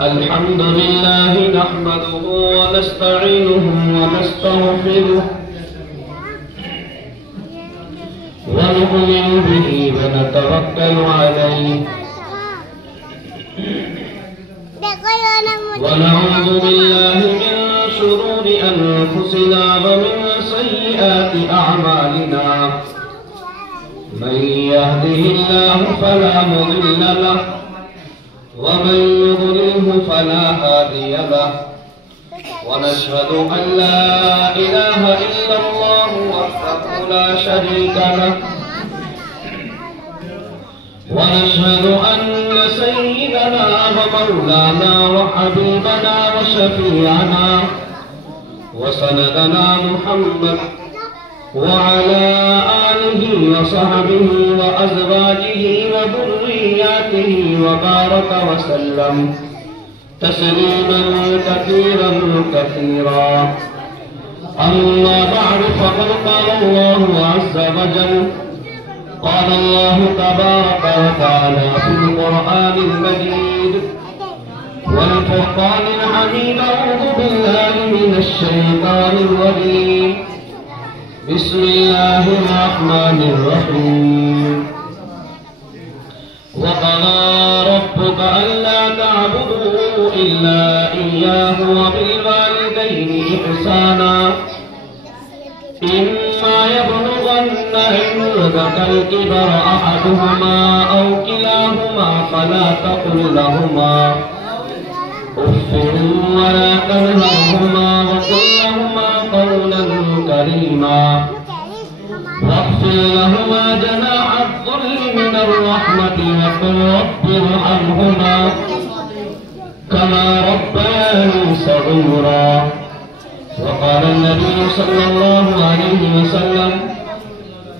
الحمد لله نحمده ونستعينه ونستغفره ونؤمن به ونتوكل عليه ونعوذ بالله من شرور أنفسنا ومن سيئات أعمالنا من يهده الله فلا مضل له ومن يضلله فلا هادي له ونشهد أن لا إله إلا الله وحده لا شريك له ونشهد أن سيدنا ومولانا وحبيبنا وشفيعنا وسندنا محمد وعلى آله وصحبه وأزواجه وذرياته وبارك وسلم تسليما كثيرا كثيرا. أما بعد فقد قال الله عز وجل قال الله تبارك وتعالى في القرآن المجيد والفرقان الحميد أعوذ بالله من الشيطان الرجيم بسم الله الرحمن الرحيم وقضى ربك ألا تعبدوا إلا إياه وبالوالدين إحسانا إما يبلغن عندك الكبر أحدهما أو كلاهما فلا تقل لهما أف ولا تنهرهما وقل لهما قولا كريما واخفض لهما جناح الذل من الرحمة وقل رب ارحمهما كما ربياني صغيرا. وقال النبي صلى الله عليه وسلم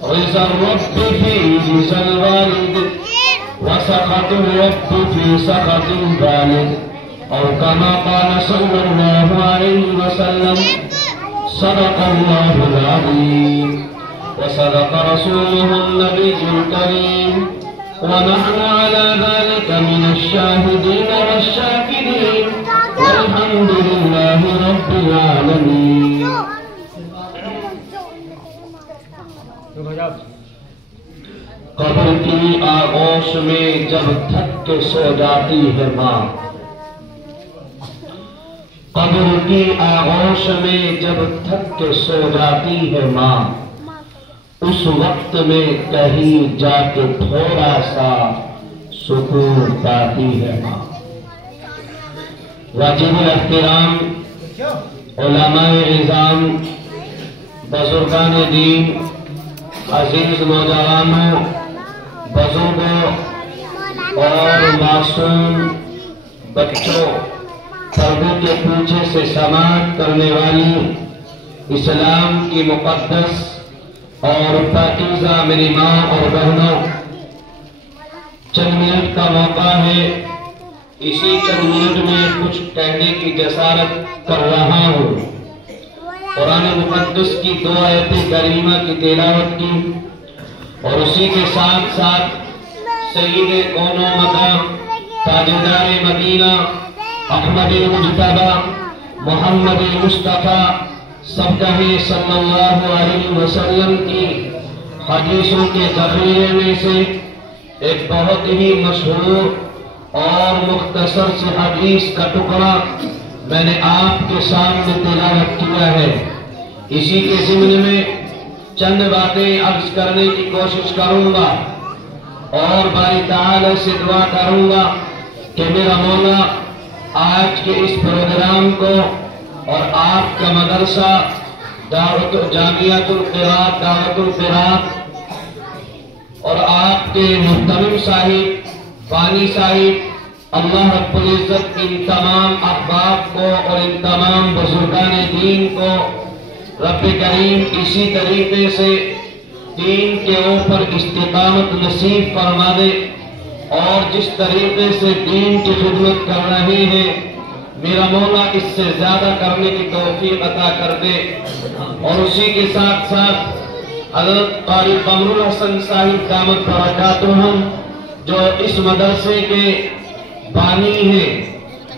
رضا الرب في رضا الوالد وسخط الرب في سخط الوالد أو كما قال صلى الله عليه وسلم صدق الله العظيم وصدق رسوله النبي الكريم ونحن على ذلك من الشاهدين والشاكرين والحمد لله رب العالمين. قبر کی آغوش میں جب تھک کے سو جاتی ہے ماں، قبر کی آغوش میں جب تھک کے سو جاتی ہے ماں، اس وقت میں کہیں جا کے تھوڑا سا سکون پاتی ہے ماں. واجب الاحترام علماء اعظام، بزرگان دین، عزیز نوجوانوں، بزرگوں اور معصوم بچوں، پردے کے پیچھے سے سماعت کرنے والی اسلام کی مقدس اور پاکیزہ میری ماں اور بہنوں، چند منٹ کا موقع ہے. اسی چند منٹ میں کچھ کہنے کی جسارت کر رہا ہوں. قرآن مقدس کی 2 آیت کریمہ کی تلاوت کی اور اسی کے ساتھ ساتھ سید کون و مکان، تاجدار مدینہ، احمد مجتبی، محمد مصطفیٰ سب کہیں صلی اللہ علیہ وسلم کی حدیثوں کے ذخیرے میں سے ایک بہت ہی مشہور اور مختصر سے حدیث کا ٹکڑا میں نے آپ کے سامنے تلاوت کیا ہے. اسی کے ضمن میں چند باتیں عرض کرنے کی کوشش کروں گا اور باری تعالی سے دعا کروں گا کہ میرا مولا آج کے اس پروگرام کو اور آپ کا مدرسہ جامعۃ القراءۃ دعوت القراءۃ اور آپ کے محترم صاحب بانی صاحب، اللہ رب العزت ان تمام احباب کو اور ان تمام بزرگان دین کو رب کریم اسی طریقے سے دین کے اوپر استقامت نصیب فرما دے اور جس طریقے سے دین کی خدمت کر رہے ہیں میرا مولا اس سے زیادہ کرنے کی توفیق عطا کر دے. اور اسی کے ساتھ ساتھ حضرت قاری قمر الحسن صاحب دامت برکاتہم جو اس مدرسے کے بانی ہیں،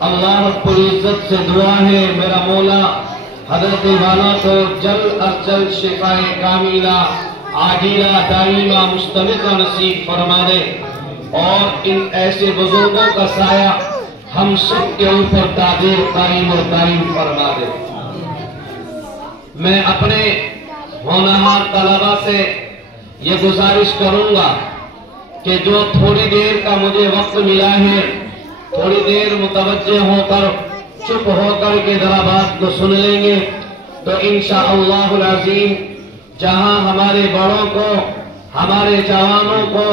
اللہ رب العزت سے دعا ہے میرا مولا حضرت والا کو جلد از جلد شفاء کاملہ عاجلہ دائمہ مستمرہ نصیب فرما دے، اور ان ایسے بزرگوں کا سایہ ہم سب کے اوپر دائر قائم اور دائم فرما دے۔ میں اپنے ہونہار طلبہ سے یہ گزارش کروں گا کہ جو تھوڑی دیر کا مجھے وقت ملا ہے، تھوڑی دیر متوجہ ہو کر چپ ہو کر کے ذرا بات کو سن لیں گے تو انشاءاللہ العظیم جہاں ہمارے بڑوں کو، ہمارے جوانوں کو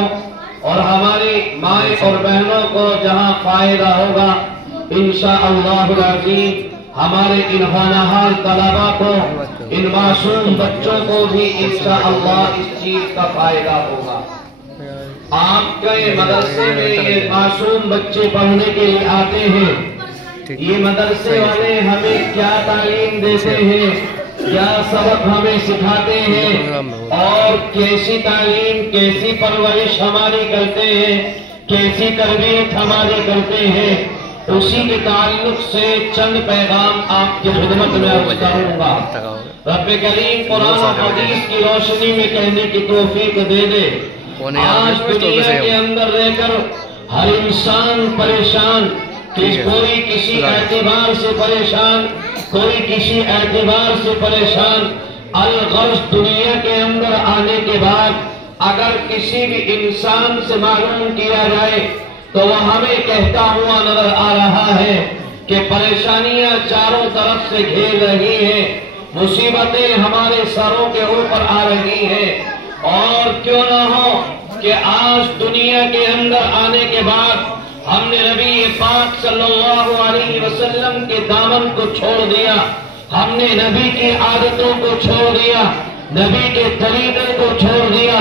اور ہماری مائیں اور بہنوں کو جہاں فائدہ ہوگا، انشاءاللہ العظیم ہمارے ان ہونہار طلبہ کو، ان معصوم بچوں کو بھی انشاءاللہ اس چیز کا فائدہ ہوگا۔ آپ کے مدرسے میں یہ معصوم بچے پڑھنے کے لیے آتے ہیں، یہ مدرسے والے ہمیں کیا تعلیم دیتے ہیں، کیا سبق ہمیں سکھاتے ہیں، اور کیسی تعلیم، کیسی پرورش ہماری کرتے ہیں، کیسی تربیت ہماری کرتے ہیں، اسی کے تعلق سے چند پیغام آپ کی خدمت میں عرض کروں گا۔ رب کریم قرآن و حدیث کی روشنی میں کہنے کی توفیق دے دے۔ آج دنیا کے اندر رہ کر ہر انسان پریشان، کوئی کسی اعتبار سے پریشان، کوئی کسی اعتبار سے پریشان۔ الغرض دنیا کے اندر آنے کے بعد اگر کسی بھی انسان سے معلوم کیا جائے تو وہ ہمیں کہتا ہوا نظر آ رہا ہے کہ پریشانیاں چاروں طرف سے گھیر رہی ہیں، مصیبتیں ہمارے سروں کے اوپر آ رہی ہیں، اور کیوں نہ ہو کہ آج دنیا کے اندر آنے کے بعد ہم نے نبی پاک صلی اللہ علیہ وسلم کے دامن کو چھوڑ دیا، ہم نے نبی کی عادتوں کو چھوڑ دیا، نبی کے طریقے کو چھوڑ دیا،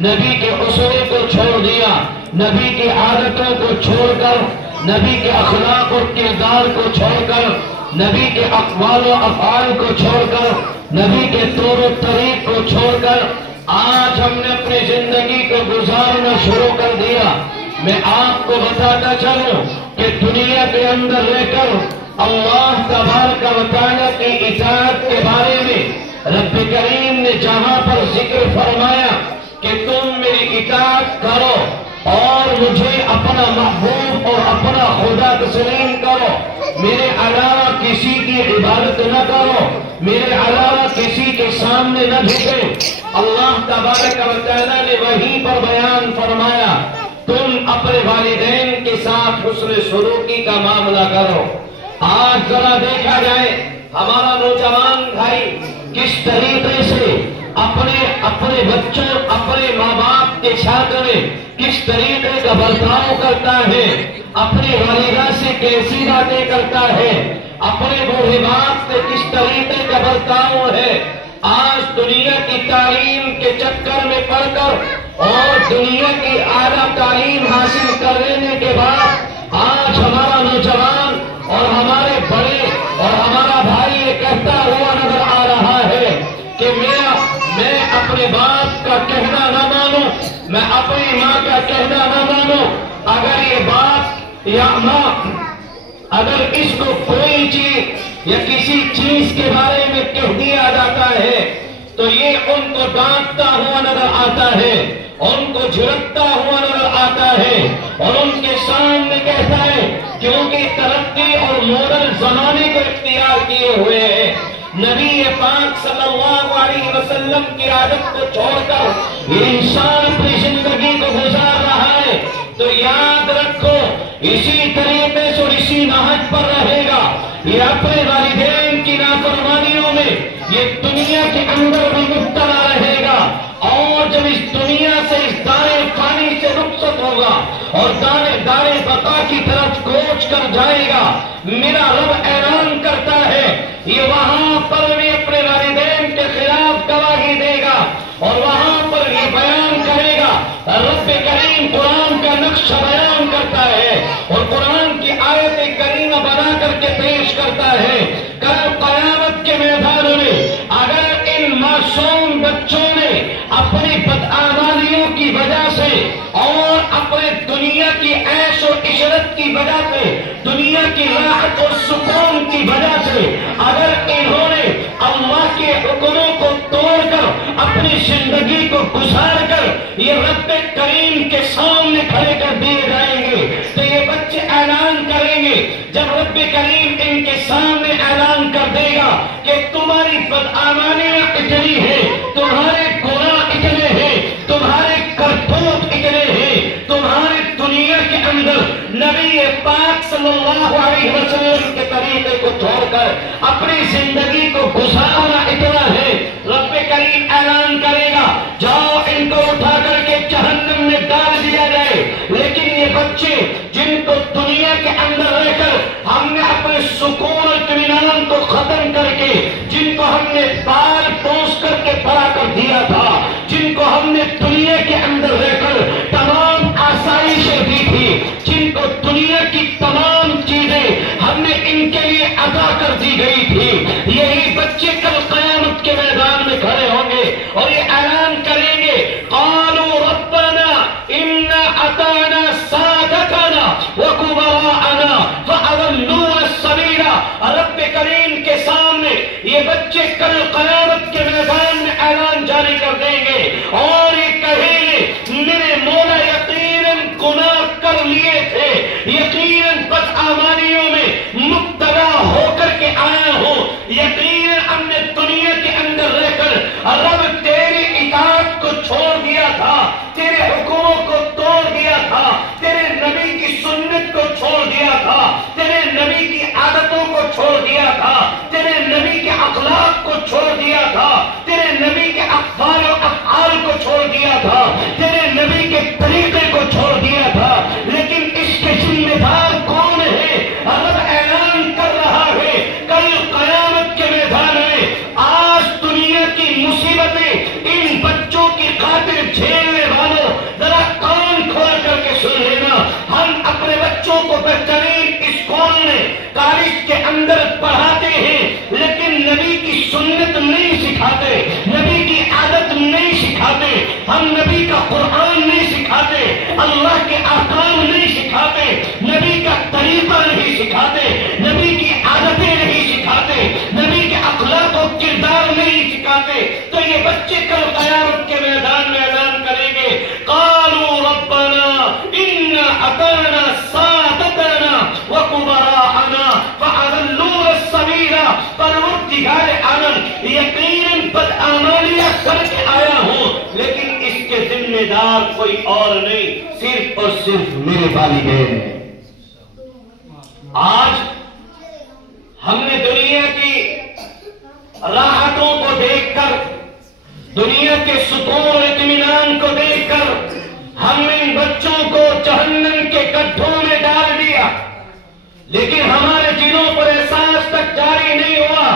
نبی کے اصول کو چھوڑ دیا، نبی کی عادتوں کو چھوڑ کر، نبی کے اخلاق اور کردار کو چھوڑ کر، نبی کے اقوال و افعال کو چھوڑ کر، نبی کے طور و طریق کو چھوڑ کر آج ہم نے اپنی زندگی کو گزارنا شروع کر دیا۔ میں آپ کو بتاتا چلوں کہ دنیا کے اندر رہ کر اللہ تبارک و تعالیٰ کی اطاعت کے بارے میں رب کریم نے جہاں پر ذکر فرمایا کہ تم میری اطاعت کرو اور مجھے اپنا محبوب اور اپنا خدا تسلیم کرو، میرے علاوہ کسی کی عبادت نہ کرو، میرے علاوہ کسی کے سامنے نہ جھکے، اللہ تبارک و تعالیٰ نے وہیں پر بیان فرمایا تم اپنے والدین کے ساتھ حسن سلوکی کا معاملہ کرو۔ آج ذرا دیکھا جائے ہمارا نوجوان بھائی کس طریقے سے اپنے بچوں، اپنے ماں باپ کے ساتھ میں کس طریقے کا برتاؤ کرتا ہے، اپنی والدہ سے کیسی باتیں کرتا ہے، اپنے بوڑھے باپ سے کس طریقے کا برتاؤ ہے۔ آج دنیا کی تعلیم کے چکر میں پڑ کر اور دنیا کی اعلیٰ تعلیم حاصل کر لینے کے بعد آج ہمارا نوجوان اور ہمارے بڑے اور ہمارا بھائی یہ کہتا ہوا نظر آ رہا ہے کہ میں اپنے باپ کا کہنا نہ مانوں، میں اپنی ماں کا کہنا نہ مانوں، اگر یہ باپ یا ماں اگر اس کو کوئی چیز یا کسی چیز کے بارے میں کہہ دیا جاتا ہے تو یہ ان کو ڈانٹتا ہوا نظر آتا ہے، ان کو جھڑکتا ہوا نظر آتا ہے اور ان کے سامنے کہتا ہے کیونکہ ترقی اور ماڈرن زمانے کو اختیار کیے ہوئے ہیں، نبی پاک صلی اللہ علیہ وسلم کی عادت کو چھوڑ کر یہ انسان اپنی زندگی کو گزار رہا ہے، تو یاد رکھو اسی طریقے سے اور اسی نہج پر رہے گا، یہ اپنے والدین کی نافرمانیوں میں یہ دنیا کے اندر بھی مبتلا رہے گا، اور جب اس دنیا سے اس دائیں فانی سے رخصت ہوگا اور دائیں بقا کی طرف کوچ کر جائے گا، میرا رب اعلان کرتا ہے یہ وہاں پر بھی اپنے والدین کے خلاف گواہی دے گا اور وہاں پر یہ بیان کرے گا۔ رب کریم قرآن کا نقشہ بیان کرتا ہے اور قرآن کی آیت کریمہ بنا کر کے پیش کرتا ہے، کل قیامت کے میدان میں اگر ان معصوم بچوں نے اپنی بدعمالیوں کی وجہ سے اور اپنے دنیا کی عیش و عشرت کی وجہ سے، دنیا کی راحت اور سکون کی وجہ سے اگر انہوں نے اللہ کے حکموں کو توڑ کر اپنی زندگی کو گزار کر یہ رب کریم کے سامنے کھڑے کر دیے جائیں گے تو یہ بچے اعلان کریں گے. جب رب کریم ان کے سامنے اعلان کر دے گا کہ تمہاری بدعمالیاں اتنی ہیں، تمہارے گناہ اتنے ہیں، تمہارے کرتوت اتنے ہیں، تمہارے دنیا کے اندر نبی پاک صلی اللہ علیہ وسلم کے طریقے کو چھوڑ کر اپنی زندگی کو گزارنا اتنا ہے، رب کریم اعلان کرے گا جاؤ ان کو اٹھا کر کے جہنم میں ڈال دیا جائے. لیکن یہ بچے جن کو دنیا کے اندر رہ کر ہم نے اپنے سکون اور اطمینان کو ختم کر کے، جن کو ہم نے پال پوس کر کے بڑا کر دیا تھا، جن کو ہم نے دنیا کے اندر رہ کر تمام آسائشیں دی تھی، جن کو دنیا کی تمام چیزیں ہم نے ان کے لیے عطا کر دی گئی تھی، یہی بچے کل قیامت کے میدان میں کھڑے ہوں گے اور یہ اعلان کریں گے قالوا ربنا انا اطعنا سادتنا وكبراءنا فاضلونا السبيل. رب کریم کے سامنے یہ بچے کل قیامت کے میدان میں اعلان جاری کر دیں گے اور یہ کہیں گے میرے مولا یقیناً گناہ کر لیے تھے، یقیناً بدعمالیوں میں مبتلا ہو کر کے آیا ہوں، یقیناً ہم نے دنیا کے اندر رہ کر رب تیری اطاعت کو چھوڑ دیا تھا، تیرے حکموں کو توڑ دیا تھا، تیرے نبی کی سنت کو چھوڑ دیا تھا، تیرے نبی کی عادتوں کو چھوڑ دیا تھا، تیرے نبی کے اخلاق کو چھوڑ دیا تھا، تیرے نبی کے اقوال و افعال کو چھوڑ دیا تھا، تیرے نبی کے طریقے کو چھوڑ دیا تھا. لیکن اس کے ذمہ دار کون ہے؟ رب اعلان کر رہا ہے کل قیامت کے میدان میں آج دنیا کی مصیبتیں ان بچوں کی خاطر جھیلنے والوں ذرا کان کھول کر کے سن لینا. ہم اپنے بچوں کو بہترین اسکول میں کالج کے اندر پڑھاتے ہیں لیکن نبی کی سنت نہیں سکھاتے، نبی کی عادت نہیں سکھاتے، ہم نبی کا قرآن نہیں سکھاتے، اللہ کے احکام نہیں سکھاتے، نبی کا طریقہ نہیں سکھاتے، نبی کی عادتیں نہیں سکھاتے، نبی کے اخلاق و کردار نہیں سکھاتے تو یہ بچے کل قیامت کے میدان میں اعلان کریں گے قالوا ربنا انا اطعنا سادتنا وكبراءنا فاضلونا السبيل. پروردگار عالم یقیناً بدعمالیاں کر کے آیا ہوں لیکن اس کے ذمہ دار کوئی اور نہیں، صرف اور صرف میرے والدین ہیں. آج ہم نے دنیا کی راحتوں کو دیکھ کر، دنیا کے سکون اور اطمینان کو دیکھ کر ہم نے ان بچوں کو جہنم کے گڈھوں میں ڈال دیا لیکن ہمارے دلوں پر احساس تک جاری نہیں ہوا.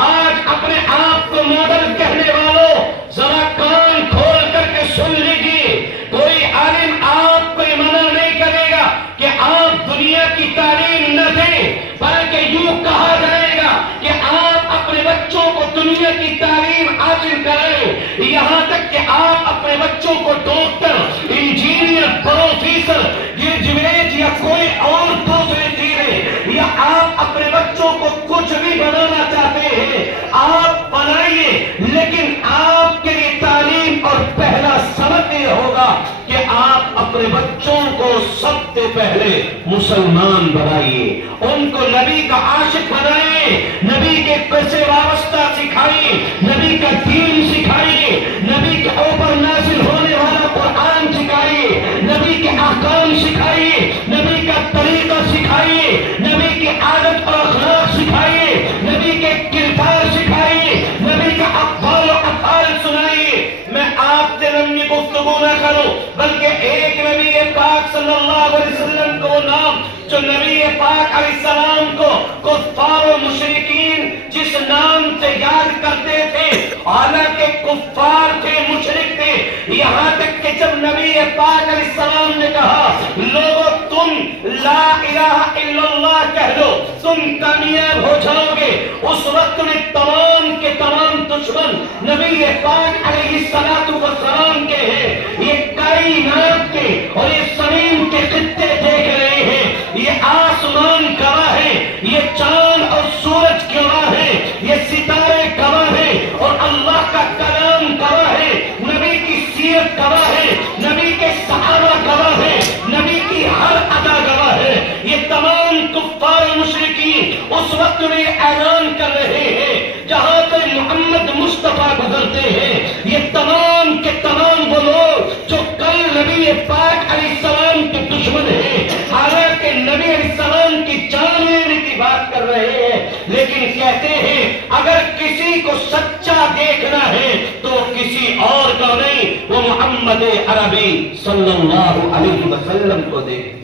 آج اپنے آپ کو ماڈل کہنے والوں ذرا کان کھول کر کے سن لیجیے، کوئی عالم آپ کو منع نہیں کرے گا کہ آپ دنیا کی تعلیم نہ دیں، بلکہ یوں کہا جائے گا کہ آپ اپنے بچوں کو دنیا کی تعلیم حاصل کریں، یہاں تک کہ آپ اپنے بچوں کو ڈاکٹر، انجینئر، پروفیسر، گریجویٹ یا کوئی اور دوسرے چیزیں، یا آپ اپنے بچوں کو کچھ بھی بنانا چاہتے ہیں آپ بنائیے، لیکن آپ کے لیے تعلیم اور پہلا سبق یہ ہوگا کہ آپ اپنے بچوں کو سب سے پہلے مسلمان بنائیے، ان کو نبی کا عاشق بنائیے، نبی کے پیسے وابستہ سکھائیے، نبی کا دین سکھائیے، نبی کے اوپر نازل ہونے والا قرآن سکھائیے، نبی کے احکام سکھائیے، نبی کا طریقہ سکھائیے، نبی کی عادت اور اخلاق سکھائیے، نبی کے کردار سکھائیے، نبی کا اقوال و افعال سنائیے. میں آپ سے لمبی گفتگو نہ کروں بلکہ ایک نبی پاک صلی اللہ علیہ وسلم کو نام جو نبی پاک علیہ السلام کو کفار و مشرکین جس نام سے یاد کرتے تھے، حالانکہ کفار تھے، مشرک تھے، یہاں تک کہ جب نبی پاک علیہ السلام نے کہا لوگوں تم لا الہ الا اللہ کہہ لو تم کامیاب ہو جاؤ گے، اس وقت میں تمام کے تمام دشمن نبی پاک علیہ السلام کے ہیں، یہ کائنات کے اور یہ زمین کے خطے دیکھ رہے ہیں، یہ آسمان گواہ ہے، یہ چاند اور سورج گواہ ہے، یہ ستارے گواہ ہے، اور اللہ کا کلام گواہ ہے، نبی کی سیرت گواہ ہے، نبی کے صحابہ گواہ ہے، نبی کی ہر ادا گواہ ہے۔ یہ تمام کفار و مشرکین اس وقت میں اعلان کر رہے ہیں جہاں پر محمد مصطفیٰ گزرتے ہیں، یہ تمام کے تمام وہ لوگ جو کل نبی پاک علیہ السلام کے دشمن ہیں، حالانکہ نبی علیہ السلام کی جان لینے کی بات کر رہے ہیں، لیکن کہتے ہیں اگر کسی کو سچا دیکھنا ہے تو کسی اور کو نہیں، وہ محمد عربی صلی اللہ علیہ وسلم کو دیکھ۔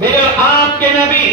میرے آپ کے نبی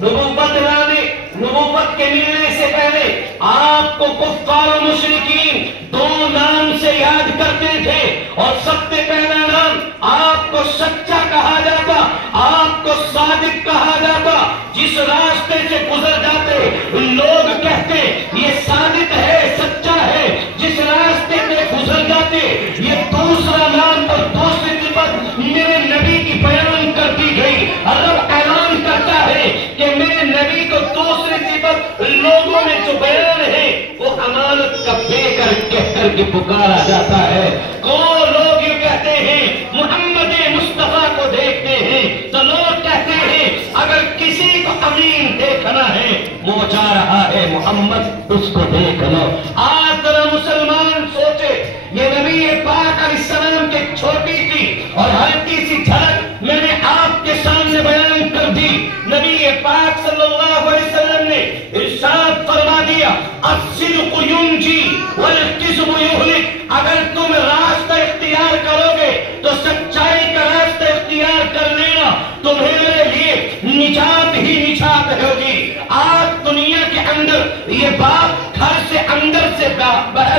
نبوت کے ملنے سے پہلے آپ کو کفار و مشرکین دو نام سے یاد کرتے تھے، اور سب سے پہلا نام آپ کو سچا کہا جاتا، آپ کو صادق کہا جاتا۔ جس راستے سے گزر جاتے لوگ کہتے یہ صادق ہے، سچا ہے، جس راستے سے گزر جاتے یہ دوسرا نام اور دوسری صفت میرے نبی کی بیان کر دی گئی۔ رب اعلان کرتا ہے کہ میرے نبی کو دوسری صفت لوگوں میں جو بیان ہے وہ امانت کا بے کہہ کے پکارا جاتا ہے۔ کو لوگ یہ کہتے ہیں محمد مصطفیٰ کو دیکھتے ہیں تو لوگ کہتے ہیں اگر کسی کو امین دیکھنا ہے وہ جا رہا ہے محمد، اس کو دیکھ لو۔ آج ذرا مسلمان سوچے، یہ نبی پاک علیہ السلام کی چھوٹی سی اور ہلکی سی جھلک میں نے آپ کے سامنے بیان کر دی۔ نبی پاک صلی اللہ علیہ وسلم نے ارشاد فرما دیا الصدق ینجی والکذب یہلک، اگر تم راستہ اختیار کرو گے تو سچائی کا راستہ اختیار کر لینا، تمہارے لیے نجات ہی نجات ہوگی۔ آج دنیا کے اندر یہ باپ گھر سے اندر سے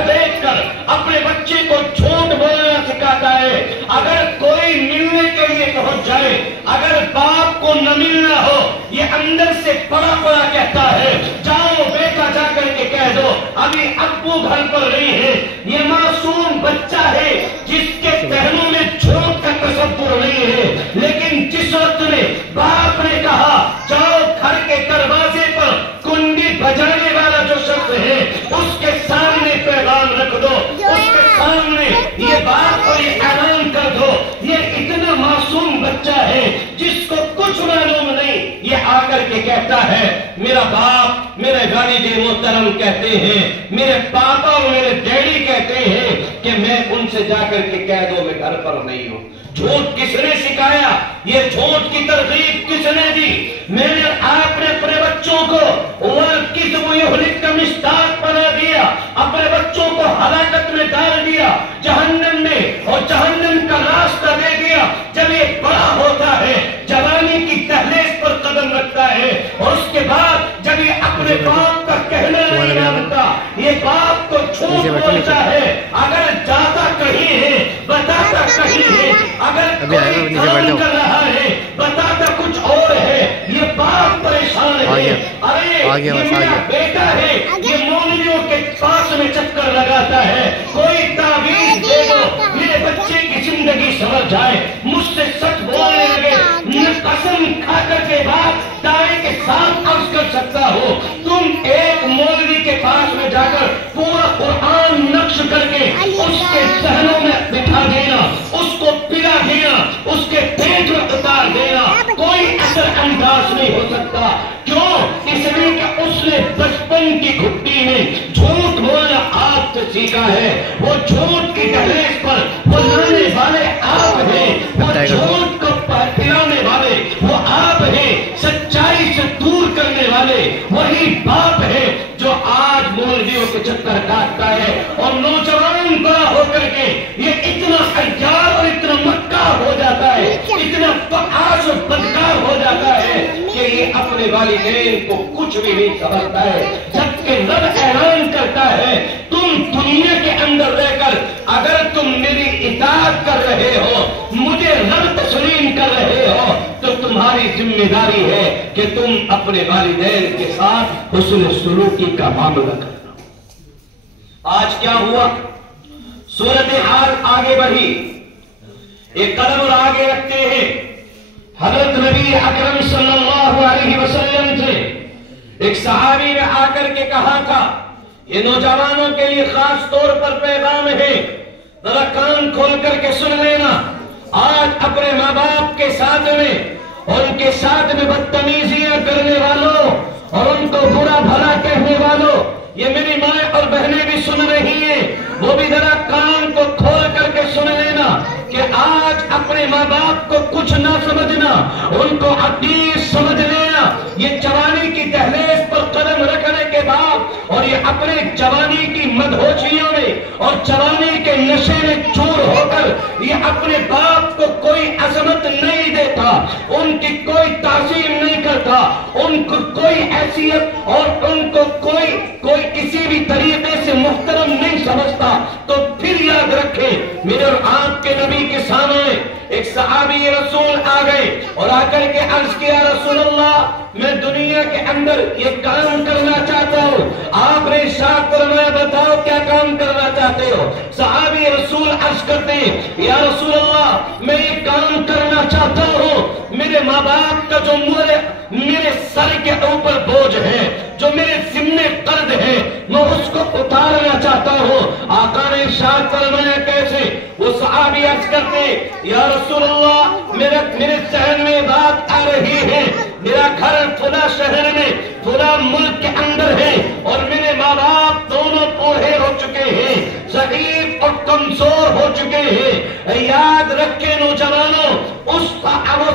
بیٹھ کر اپنے بچے کو جھوٹ بولنا سکھاتا ہے۔ اگر کوئی ملنے کے لیے پہنچ جائے، اگر باپ کو نہ ملنا ہو، یہ اندر سے پڑا کہتا ہے جاؤ بیٹا جا کر کے کہہ دو ابھی ابو گھر پر نہیں ہے۔ یہ معصوم بچہ ہے جس کے ذہنوں میں جھوٹ کا تصور نہیں ہے، لیکن جس وقت میں باپ نے کہا جاؤ گھر کے دروازے پر کنڈی بجانے والا جو شخص ہے اس کے سامنے پیغام رکھ دو، اس کے سامنے یہ بات اور یہ اعلان کر دو، یہ اتنا معصوم بچہ ہے جس کو کچھ معلوم نہیں، یہ آ کر کے کہتا ہے میرا باپ، میرے والد محترم کہتے ہیں، میرے پاپا اور میرے ڈیڈی کہتے ہیں کہ میں ان سے جا کر کے کہہ دو میں گھر پر نہیں ہوں۔ جھوٹ کس نے سکھایا؟ یہ جھوٹ کی ترغیب کس نے دی؟ میں نے آپ نے اپنے بچوں کو والکذب یہلک کا مصداق بنا دیا، اپنے بچوں کو ہلاکت میں ڈال دیا، جہنم میں، اور جہنم کا راستہ دے دیا۔ جب یہ بڑا ہوتا ہے، جوانی کی دہلیز پر قدم رکھتا ہے، اور اس کے بعد جب یہ اپنے باپ کا کہنا نہیں مانتا، یہ باپ کو جھوٹ بولتا ہے، اگر جاتا کہیں ہے بتاتا کہیں ہے، اگر کوئی کام کر رہا ہے بتاتا کچھ اور ہے، یہ باپ پریشان ہے۔ ارے یہ میرا بیٹا ہے، یہ مولویوں کے پاس میں چکر لگاتا ہے، کوئی تعویذ دے دو میرے بچے کی زندگی سمجھ جائے، مجھ سے سچ بولنے لگے، میں قسم کھا کر کے بعد دائیں کے ساتھ عرض کر سکتا ہو، تم ایک مولوی کے پاس میں جا کر پورا قرآن نقش کر کے اس کے ذہنوں میں بٹھا دینا، اس کو پلا دینا، اس کے پیٹ میں اتار دینا، کوئی اثر انداز نہیں ہو سکتا۔ کیوں؟ اس لیے کہ اس نے بچپن کی گھٹی میں جھوٹ بولنا آپ سے سیکھا ہے، وہ جھوٹ کی دہلیز پر وہ لانے والے آپ ہیں، وہ جھوٹ کو پلانے والے وہ آپ ہیں، سچائی سے دور کرنے والے وہی باپ ہے جو آج مولویوں کے چکر کاٹتا ہے، اور نوجوان بڑا ہو کر کے یہ اتنا عیار اور اتنا مکار ہو جاتا ہے، اتنا فحاش اور بدکار ہو جاتا ہے کہ یہ اپنے والدین کو کچھ بھی نہیں سمجھتا ہے، جبکہ رب اعلان کرتا ہے تم دنیا کے اندر رہ کر اگر تم میری اطاعت کر رہے ہو، مجھے رب تسلیم کر رہے ہو، تو تمہاری ذمہ داری ہے کہ تم اپنے والدین کے ساتھ حسن سلوکی کا معاملہ کرنا۔ آج کیا ہوا؟ صورتحال آگے بڑھی، ایک قدم اور آگے رکھتے ہیں، حضرت نبی اکرم صلی اللہ علیہ وسلم سے ایک صحابی نے آ کر کے کہا تھا، یہ نوجوانوں کے لیے خاص طور پر پیغام ہے، ذرا کان کھول کر کے سن لینا۔ آج اپنے ماں باپ کے ساتھ میں، ان کے ساتھ میں بدتمیزیاں کرنے والوں اور ان کو برا بھلا کہنے والوں، یہ میری ماں اور بہنیں بھی سن رہی ہیں، وہ بھی ذرا کان کو کھول کر کے سن لینا کہ آج اپنے ماں باپ کو کچھ نہ سمجھنا، ان کو عزیز سمجھ لینا۔ یہ جوانی کی دہلیز پر قدم رکھنے کے بعد اور یہ اپنے جوانی کی مدہوشیوں میں اور جوانی کے نشے میں چور ہو کر یہ اپنے باپ کو کوئی عظمت نہیں دیتا، ان کی کوئی تعظیم نہیں کرتا، ان کو کوئی حیثیت اور ان کو کوئی کسی بھی طریقے سے محترم نہیں سمجھتا، تو پھر یاد رکھیں میرے اور آپ کے نبی کے سامنے ایک صحابی رسول آ گئے اور آ کر کے عرض کیا، رسول اللہ میں دنیا کے اندر یہ کام کرنا چاہتا ہوں۔ آپ نے ارشاد فرمایا، بتاؤ کیا کام کرنا چاہتے ہو؟ صحابی رسول عرض کرتے ہیں، یا رسول اللہ میں یہ کام کرنا چاہتا ہوں، میرے ماں باپ کا جو میرے سر کے اوپر بوجھ ہے، جو میرے ذمے قرض ہے، میں اس کو اتارنا چاہتا ہوں۔ آقا نے ارشاد فرمایا، کیسے؟ وہ صحابی عرض کرتے، یا رسول اللہ میرے ذہن میں بات آ رہی ہے، میرا گھر فلاں شہر میں فلاں ملک کے اندر ہے اور میرے ماں باپ دونوں بوڑھے ہو چکے ہیں، ضعیف اور کمزور ہو چکے ہیں۔ یاد رکھے نوجوانوں، وہ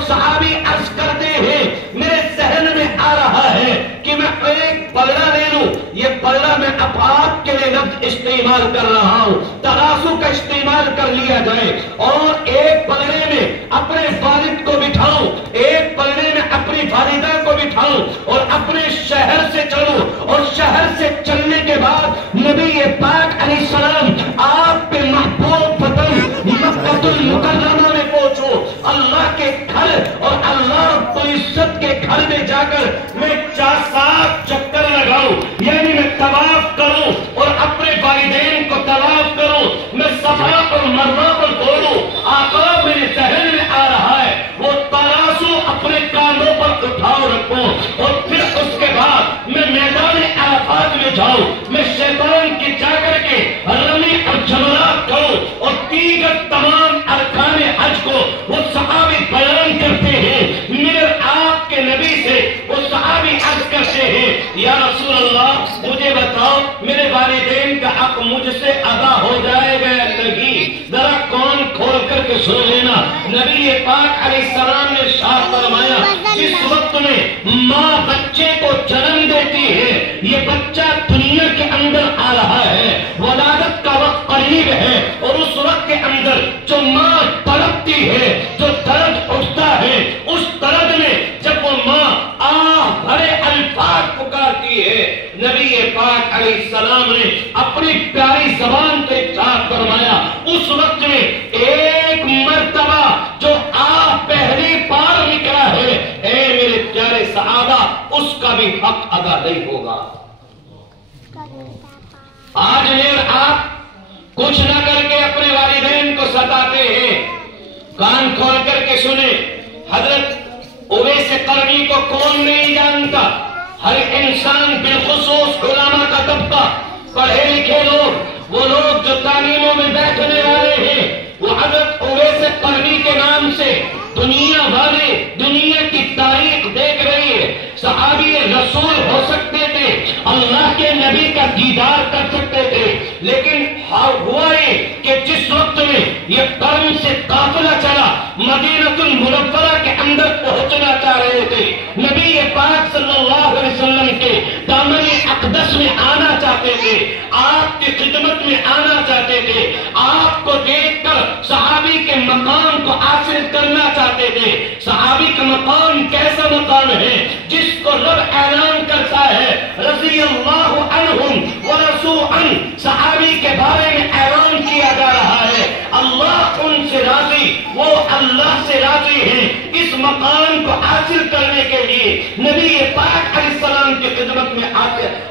صحابی عرض کرتے ہیں، میرے ذہن میں آ رہا ہے کہ میں ایک پلڑا لے لوں، یہ پلڑا میں آپ کے لیے لفظ استعمال کر رہا ہوں، ترازو کا استعمال کر لیا جائے، اور ایک پلڑے میں اپنے والد کو بٹھاؤں، ایک پلڑے میں اپنی والدہ کو بٹھاؤں اور اپنے شہر سے چلوں، اور شہر سے چلنے کے بعد نبی پاک علیہ السلام آپ پہ محبوب وطن مکہ المکرمہ میں پہنچوں، اللہ کے گھر اور اللہ رب العزت کے گھر میں جا کر میں 4-7 چکر لگاؤں، یعنی میں طواف کروں اور اپنے والدین کو طواف کروں، میں صفا اور مروہ پر دوڑوں۔ آقا میرے ذہن میں آ رہا ہے وہ ترازو اپنے کاندھوں پر اٹھاؤ رکھوں، اور پھر اس کے بعد میں میدان عرفات میں جاؤں، میں شیطان کی جا کر کے رمی اور جمرات کروں، اور دیگر تمام ارکان حج کو وہ صحابی بیان کرتے ہیں۔ میرے آپ کے نبی سے وہ صحابی عرض کرتے ہیں، یا رسول اللہ مجھے بتاؤ میرے والدین کا حق مجھ سے ادا ہو جائے گا یا نہیں؟ ذرا کون کھول کر کے سن لینا۔ نبی پاک علیہ السلام نے ارشاد فرمایا، جس وقت میں ماں بچے کو جنم دیتی ہے، یہ بچہ دنیا کے اندر آ رہا ہے، ولادت کا وقت قریب ہے، اور اس وقت کے اندر جو ماں تڑپتی ہے، جو درد اٹھتا ہے، اس درد میں جب وہ ماں آہ بھرے الفاظ پکارتی ہے، نبی پاک علیہ السلام نے اپنی پیاری زبان سے ارشاد فرمایا، اس وقت میں ایک مرتبہ جو آہ پہلی بار نکلا ہے، اے میرے پیارے صحابہ، اس کا بھی حق ادا نہیں ہوگا۔ آج میرے آپ کچھ نہ کر کے اپنے والدین کو ستاتے ہیں۔ کان کھول کر کے سنیں، حضرت اویس قرنی کو کون نہیں جانتا؟ ہر انسان بالخصوص علماء کا طبقہ، پڑھے لکھے لوگ، وہ لوگ جو تعلیموں میں بیٹھنے والے ہیں، وہ حضرت اویس قرنی کے نام سے دنیا والے دنیا کی تاریخ دیکھ رہی ہے۔ صحابی رسول ہو سکتے تھے، اللہ کے نبی کا دیدار کر سکتے تھے، لیکن ہوا یہ کہ جس وقت میں یہ قرن سے قافلہ چلا، مدینہ المنورہ کے اندر پہنچنا چاہ رہے تھے، نبی پاک صلی اللہ علیہ وسلم کے دامن اقدس میں آنا چاہتے تھے، آپ کی خدمت میں آنا چاہتے تھے، آپ کو دیکھ کر صحابی کے مقام کو حاصل کرنا چاہتے تھے۔ صحابی کا مقام کیسا مقام ہے جس کو رب اعلان کرتا ہے، رضی اللہ عنہم ورضوا عنہ، صحابی کے بارے میں اعلان کیا جا رہا ہے اللہ ان سے راضی، وہ اللہ سے راضی ہیں، اس مقام کو حاصل کرنے کے لیے نبی پاک علیہ السلام کی خدمت میں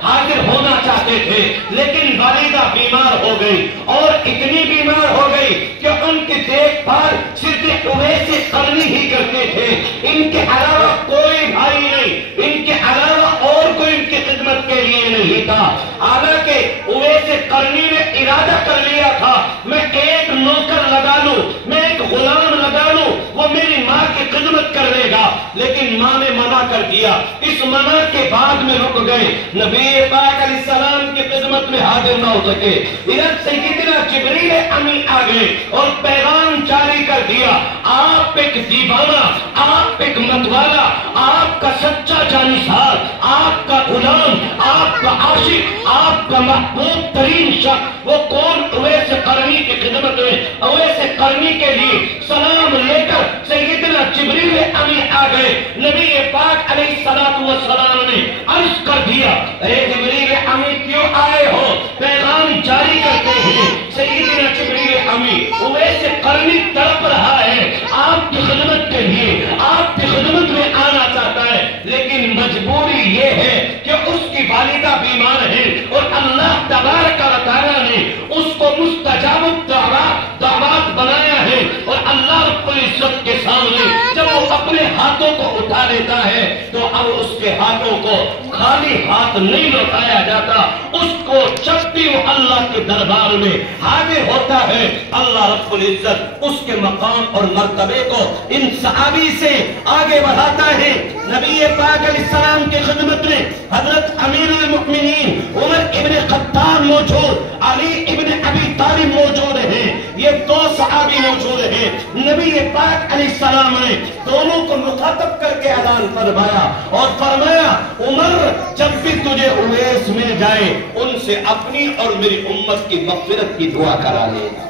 حاضر ہونا چاہتے تھے، لیکن والدہ بیمار ہو گئی، اور اتنی بیمار ہو گئی کہ ان کی دیکھ بھال صرف اویس قرنی ہی کرتے تھے، ان کے علاوہ کوئی بھائی نہیں، ان کے علاوہ اور کوئی ان کی خدمت کے لیے نہیں تھا۔ حالانکہ اویس قرنی نے ارادہ کر لیا تھا میں ایک نوکر لگا لوں، میں ایک غلام لگا لوں، وہ میری ماں کی خدمت کر لے گا، لیکن ماں نے منع کر دیا۔ اس منع کے بعد میں رک گئے، نبی پاک علیہ السلام کی خدمت میں حاضر نہ ہو سکے۔ ادھر سیدنا جبریل امی آ گئے اور پیغام جاری کر دیا، آپ ایک دیوانہ، آپ ایک متوالا، آپ کا سچا جانشار، آپ کا غلام، آپ کا عاشق، آپ کا محبوب ترین شخص وہ کون؟ اویس قرنی کی خدمت میں اویس قرنی کے لیے سلام لے کر سیدنا جبریل امی آ گئے۔ نبی پاک علیہ السلام نے عرض کر دیا، اے جبریل امی کیوں آئے ہو؟ پیغام جاری کرتے ہیں سیدنا جبریل امی، اویس قرنی تڑپ رہا ہے آپ کی خدمت کے لیے، آپ کی خدمت میں آنا چاہتا ہے، لیکن مجبوری یہ ہے کہ اس کی والدہ بیمار ہے، اور اللہ تبارک و تعالی نے اس کو مستجاب الدعوات بنایا ہے، اور اللہ رب العزت کے سامنے جب وہ اپنے ہاتھوں کو اٹھا لیتا ہے تو اب اس کے ہاتھوں کو خالی ہاتھ نہیں لوٹایا جاتا، اس کو جب بھی وہ اللہ کے دربار میں حاضر ہوتا ہے اللہ رب العزت اس کے مقام اور مرتبے کو ان صحابی سے آگے بڑھاتا ہے۔ نبی پاک علیہ السلام کی خدمت میں حضرت امیر المؤمنین عمر ابن خطاب موجود، علی ابن ابی طالب موجود ہیں، یہ دو صحابی موجود ہیں۔ نبی پاک علیہ السلام نے دونوں کو مخاطب کر کے اعلان فرمایا اور فرمایا، عمر جب بھی تجھے اویس مل جائے ان سے اپنی اور میری امت کی مغفرت کی دعا کرا لینا۔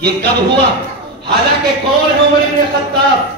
یہ کب ہوا؟ حالانکہ کون ہے عمر ابن خطاب؟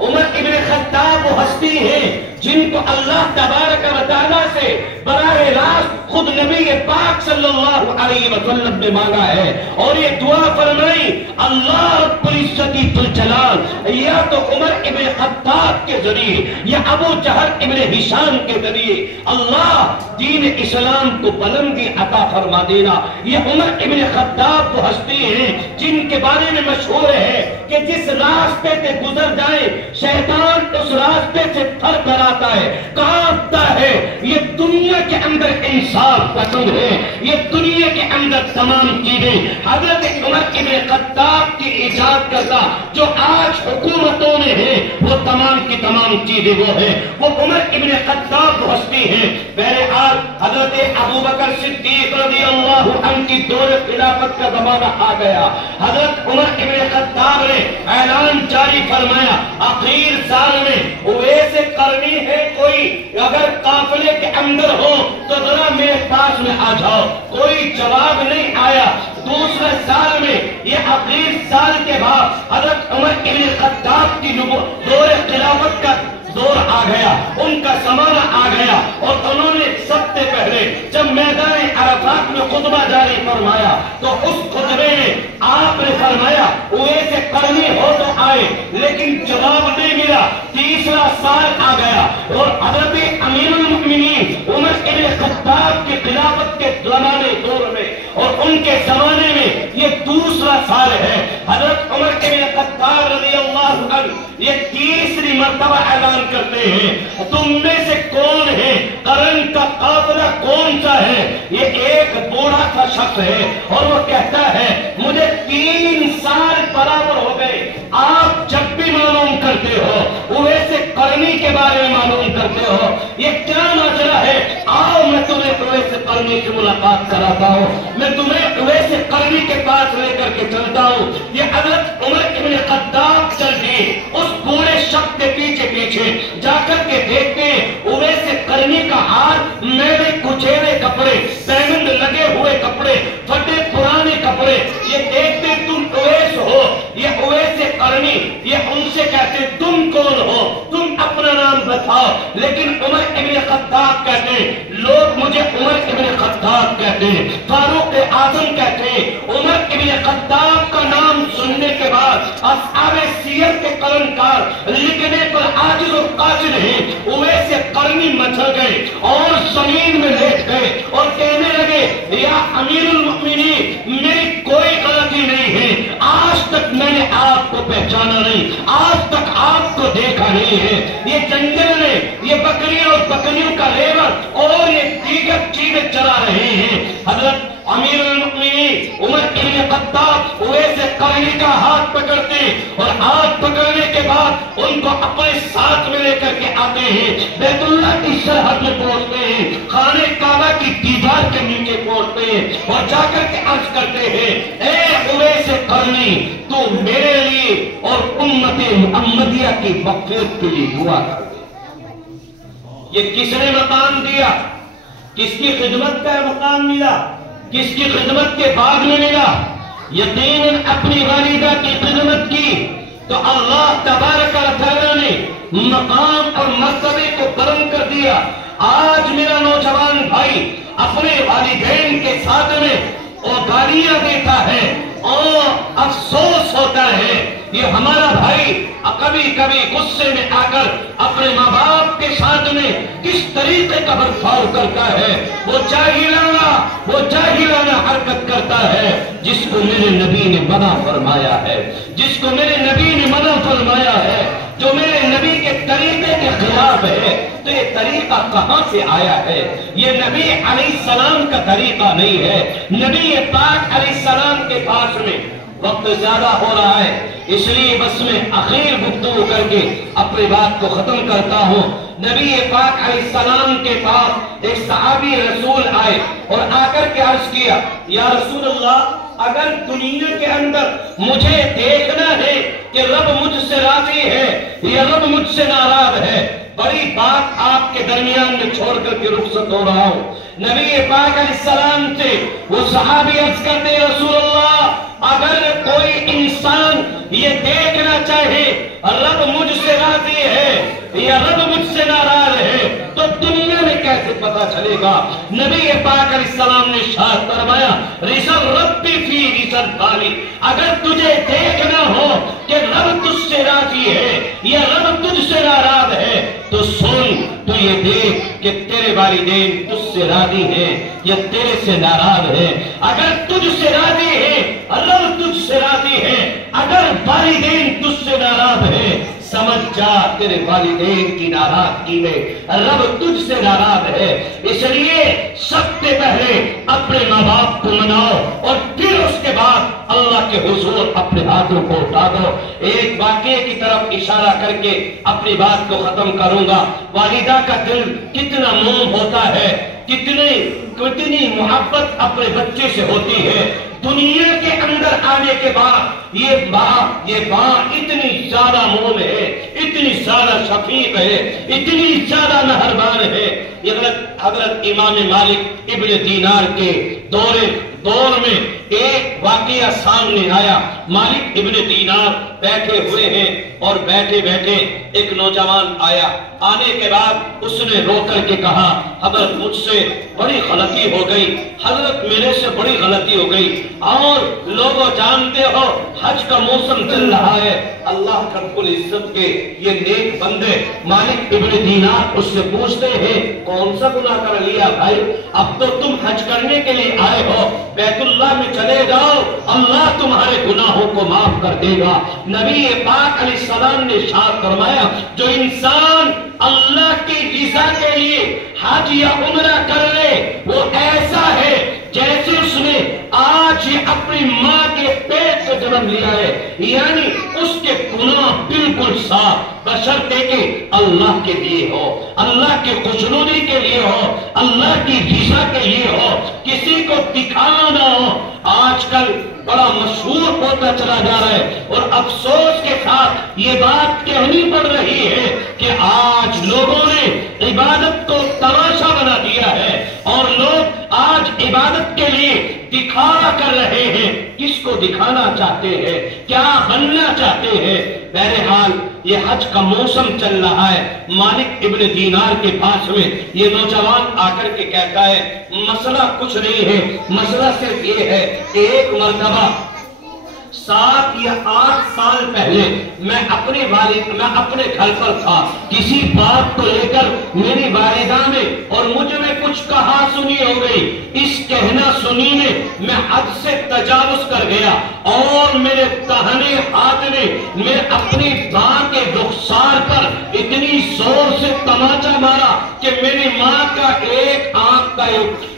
عمر ابن خطاب وہ ہستی ہیں جن کو اللہ تبارک و تعالیٰ سے براہ راست خود نبی پاک صلی اللہ علیہ وسلم نے مانگا ہے، اور یہ دعا فرمائی اللہ رب العزت ذوالجلال یا تو عمر ابن خطاب کے ذریعے یا ابو جہل ابن ہشام کے ذریعے اللہ دین اسلام کو بلندی عطا فرما دینا۔ یہ عمر ابن خطاب وہ ہستی ہیں جن کے بارے میں مشہور ہے کہ جس راستے سے گزر جائے شیطان اس راستے سے تھر کر آتا ہے، کانپتا ہے۔ یہ دنیا کے اندر انصاف پسند ہے، یہ دنیا کے اندر تمام چیزیں حضرت عمر ابن خطاب کی ایجاد کرتا جو آج حکومتوں میں ہے، وہ تمام کی تمام چیزیں وہ ہیں، وہ عمر ابن خطاب وہ ہستی ہیں۔ بہرحال حضرت ابو بکر صدیق رضی اللہ عنہ کی دور خلافت کا زمانہ آ گیا، حضرت عمر ابن خطاب نے اعلان جاری فرمایا، آخر سال میں اویس قرنی ہے کوئی اگر قافلے کے اندر ہو تو ذرا میرے پاس میں آ جاؤ۔ کوئی جواب نہیں آیا۔ دوسرے سال میں یہ آخر سال کے بعد حضرت عمر ابن خطاب کی دور خلافت کا دور آ گیا، ان کا زمانہ آ گیا، اور انہوں نے سب سے پہلے جب میدان عرفات میں خطبہ جاری فرمایا تو اس خطبے میں آپ نے فرمایا اویس قرنی ہو تو آئے، لیکن جواب نہیں ملا۔ تیسرا سال آ گیا اور حضرت امیر المؤمنین عمر ابن خطاب کی خلافت کے زمانے دور میں اور ان کے زمانے میں یہ دوسرا سال ہے، حضرت عمر ابن خطاب رضی اللہ عنہ یہ تیسری مرتبہ اعلان کرتے ہیں، تم میں سے کون ہے قرن کا قافلہ کون سا ہے؟ یہ ایک بوڑھا سا شخص ہے اور وہ کہتا ہے مجھے 3 سال برابر ہو گئے، آپ جب بھی معلوم کرتے ہو اویس قرنی کے بارے میں معلوم کرتے ہو، یہ کیا ماجرا ہے؟ آؤ میں تمہیں اویس قرنی سے ملاقات کراتا ہوں، میں تمہیں اویس قرنی کے پاس لے کر کے چلتا ہوں۔ یہ حضرت عمر ابن خطاب چل دیے اس بوڑھے شخص کے پیچھے پیچھے جا کر کے دیکھتے ہیں اویس قرنی کا ہاتھ میلے کچیرے کپڑے، پیمند لگے ہوئے کپڑے، پھٹے پرانے کپڑے، یہ دیکھتے تم اویس ہو، یہ اویس قرنی، یہ ان سے کہتے تم کون ہو، تم اپنا نام بتاؤ، لیکن عمر ابن خطاب کہتے ہیں لوگ مجھے عمر ابن خطاب کہتے ہیں، فاروق اعظم کہتے ہیں، عمر ابن خطاب کا نام سن سننے کے بعد اصحاب سیر کے قلمکار لکھنے پر عاجز و قاصر ہیں، اویس قرنی مچل گئے اور زمین میں لیٹ گئے اور کہنے لگے یا امیر المؤمنین میری کوئی غلطی نہیں ہے، آج تک میں نے آپ کو پہچانا نہیں، آج تک آپ کو دیکھا نہیں ہے، یہ جنگل میں یہ بکریاں اور بکریوں کا لیور اور یہ دیگر چیزیں چلا رہے ہیں۔ حضرت امیر المؤمنین عمر بن خطاب اویس قرنی کا ہاتھ پکڑتے اور ہاتھ پکڑنے کے بعد ان کو اپنے ساتھ میں لے کر کے آتے ہیں، بیت اللہ کی سرحد میں پہنچتے ہیں، خانہ کعبہ کی دیوار کے نیچے پہنچتے ہیں اور جا کر کے عرض کرتے ہیں اے اویس قرنی تو میرے لیے اور امت محمدیہ کی مغفرت کے لیے دعا کر۔ یہ کس نے مقام دیا؟ کس کی خدمت کا مقام ملا؟ کس کی خدمت کے بعد میں ملا؟ یقیناً اپنی والدہ کی خدمت کی تو اللہ تبارک و تعالیٰ نے مقام اور مرتبے کو بلند کر دیا۔ آج میرا نوجوان بھائی اپنے والدین کے ساتھ میں اور گالیاں دیتا ہے اور افسوس ہوتا ہے یہ ہمارا بھائی کبھی کبھی غصے میں آ کر اپنے ماں باپ کے ساتھ میں کس طریقے کا برتاؤ کرتا ہے، وہ جاہلانہ حرکت کرتا ہے جس کو میرے نبی نے منع فرمایا ہے، جس کو میرے نبی نے منع فرمایا ہے، جو میرے نبی کے طریقے کے خلاف ہے۔ تو یہ طریقہ کہاں سے آیا ہے؟ یہ نبی علیہ السلام کا طریقہ نہیں ہے۔ نبی پاک علیہ السلام کے پاس میں وقت زیادہ ہو رہا ہے، اس لیے بس میں اخیر گفتگو کر کے اپنی بات کو ختم کرتا ہوں۔ نبی پاک علیہ السلام کے پاس ایک صحابی رسول آئے اور آ کر کے عرض کیا یا رسول اللہ اگر دنیا کے اندر مجھے دیکھنا ہے کہ رب مجھ سے راضی ہے یا رب مجھ سے ناراض ہے، بڑی بات آپ کے درمیان میں چھوڑ کر کے رخصت ہو رہا ہوں۔ نبی پاک علیہ السلام سے وہ صحابی عرض کرتے رسول اللہ اگر کوئی انسان یہ دیکھنا چاہے رب مجھ سے راضی ہے یا رب مجھ سے ناراض ہے تو دنیا میں کیسے پتا چلے گا؟ نبی پاک علیہ السلام نے ارشاد فرمایا رسل ربی فی رسل قالی، اگر تجھے دیکھنا ہو کہ رب تجھ سے راضی ہے یا رب تجھ سے ناراض ہے تو سن تو یہ دیکھ کہ تیرے والدین تجھ سے راضی ہیں یا تیرے سے ناراض ہیں۔ اگر تجھ سے راضی ہے رب تجھ سے راضی ہے، اگر والدین تجھ سے ناراض ہیں سمجھ جا تیرے والدین کی ناراضگی میں رب تجھ سے ناراض ہے۔ اس لیے سب سے پہلے اپنے ماں باپ کو مناؤ اور پھر اس کے بعد اللہ کے حضور اپنے ہاتھوں کو اٹھا دو۔ ایک واقعے کی طرف اشارہ کر کے اپنی بات کو ختم کروں گا۔ والدہ کا دل کتنا موم ہوتا ہے، کتنی محبت اپنے بچے سے ہوتی ہے۔ دنیا کے اندر آنے کے بعد یہ ماں اتنی زیادہ موم ہے، اتنی زیادہ شفیق ہے، اتنی زیادہ مہربان ہے۔ حضرت امام مالک ابن دینار کے دور میں ایک واقعہ سامنے آیا۔ مالک ابن دینار بیٹھے ہوئے ہیں اور بیٹھے بیٹھے ایک نوجوان آیا۔ آنے کے بعد اس نے رو کر کے کہا حضرت مجھ سے بڑی غلطی ہو گئی، حضرت میرے سے بڑی غلطی ہو گئی، اور لوگوں جانتے ہو حج کا موسم چل رہا ہے، اللہ رب العزت کے یہ نیک بندے مالک ابن دینار اس سے پوچھتے ہیں کون سا گناہ کر لیا بھائی؟ اب تو تم حج کرنے کے لیے آئے ہو، بیت اللہ میں چلے جاؤ، اللہ تمہارے گناہوں کو معاف کر دے گا۔ نبی پاک علیہ السلام نے ارشاد فرمایا جو انسان اللہ کی رضا کے لیے حج یا عمرہ کر لے وہ ایسا ہے جیسے اس نے آج اپنی ماں کے پیٹ سے جنم لیا ہے، یعنی اس کے گناہ بالکل صاف، بشرطے کہ اللہ کے لیے ہو، اللہ کی خوشنودی کے لیے ہو، اللہ کی رضا کے لیے ہو، کسی کو دکھانا نہ ہو۔ آج کل بڑا مشہور ہوتا چلا جا رہا ہے اور افسوس کے ساتھ یہ بات کہنی پڑ رہی ہے کہ آج لوگوں نے عبادت کو تماشا بنا دیا ہے اور لوگ آج عبادت کے لیے دکھاوا کر رہے ہیں۔ کس کو دکھانا چاہتے ہیں؟ کیا بننا چاہتے ہیں؟ بہرحال یہ حج کا موسم چل رہا ہے۔ مالک ابن دینار کے پاس میں یہ نوجوان آ کر کے کہتا ہے مسئلہ کچھ نہیں ہے، مسئلہ صرف یہ ہے کہ ایک مرتبہ 7 یا 8 سال پہلے میں اپنے گھر پر تھا، کسی بات کو لے کر میری والدہ میں اور مجھ میں کچھ کہا سنی ہو گئی۔ اس کہنا سنی میں حد سے تجاوز کر گیا اور میرے داہنے ہاتھ نے میں اپنی ماں کے رخسار پر اتنی زور سے تماچا مارا کہ میری ماں کا ایک آنکھ کا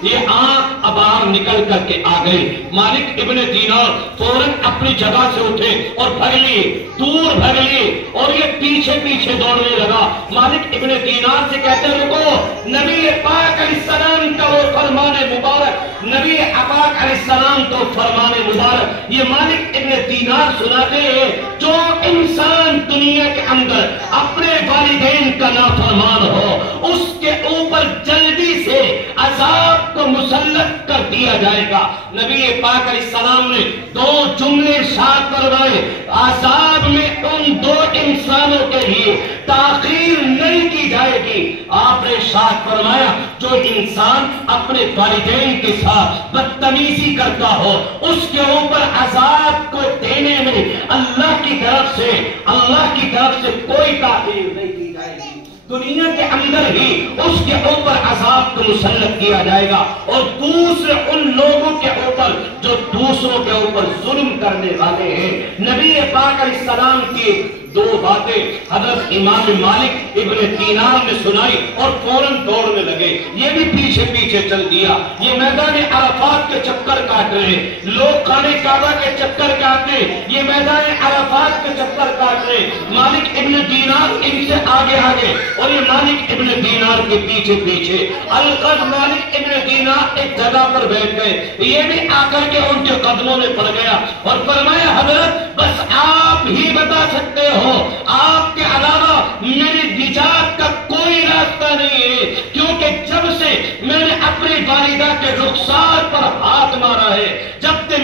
یہ آنکھ باہر نکل کر کے آ گئی۔ مالک ابن دینار فوراً اپنی جگہ سے اٹھے اور بھگ لیے، دور بھگ لیے اور یہ پیچھے پیچھے دوڑنے لگا۔ مالک ابن دینار سے کہتے رکو، نبی پاک علیہ السلام کا وہ فرمان مبارک، نبی پاک علیہ السلام تو فرمان مبارک یہ مالک ابن دینار سناتے ہیں، جو انسان دنیا کے اندر اپنے والدین کا نافرمان ہو اس کے اوپر جلدی سے عذاب کو مسلط کر دیا جائے گا۔ نبی پاک علیہ السلام نے 2 جملے ارشاد فرمائے، عذاب میں ان 2 انسانوں کے لیے تاخیر نہیں کی جائے گی۔ آپ نے ارشاد فرمایا، جو انسان اپنے والدین کے ساتھ بدتمیزی کرتا ہو اس کے اوپر عذاب کو دینے میں اللہ کی طرف سے کوئی تاخیر نہیں کی جائے گی۔ دنیا کے اندر ہی اس کے اوپر عذاب کو مسلط کیا جائے گا، اور دوسرے ان لوگوں کے اوپر جو دوسروں کے اوپر ظلم کرنے والے ہیں۔ نبی پاک علیہ السلام کی 2 باتیں حضرت امام مالک ابن دینار نے سنائی اور فوراً دوڑنے لگے۔ یہ بھی پیچھے پیچھے چل دیا، یہ میدان عرفات کے چکر کاٹ رہے، لوگ خانہ کعبہ کے چکر کاٹتے، یہ میدان عرفات کے چکر کاٹ رہے۔ مالک ابن دینار ان سے آگے آگے اور یہ مالک ابن دینار کے پیچھے پیچھے۔ القد مالک ابن دینار ایک جگہ پر بیٹھ گئے، یہ بھی آ کر کے ان کے قدموں میں پڑ گیا اور فرمایا، حضرت بس آپ ہی بتا سکتے ہو، آپ کے علاوہ میری نجات کا کوئی راستہ نہیں ہے، کیونکہ جب سے میں نے اپنی والدہ کے رخسار پر ہاتھ مارا ہے، جب سے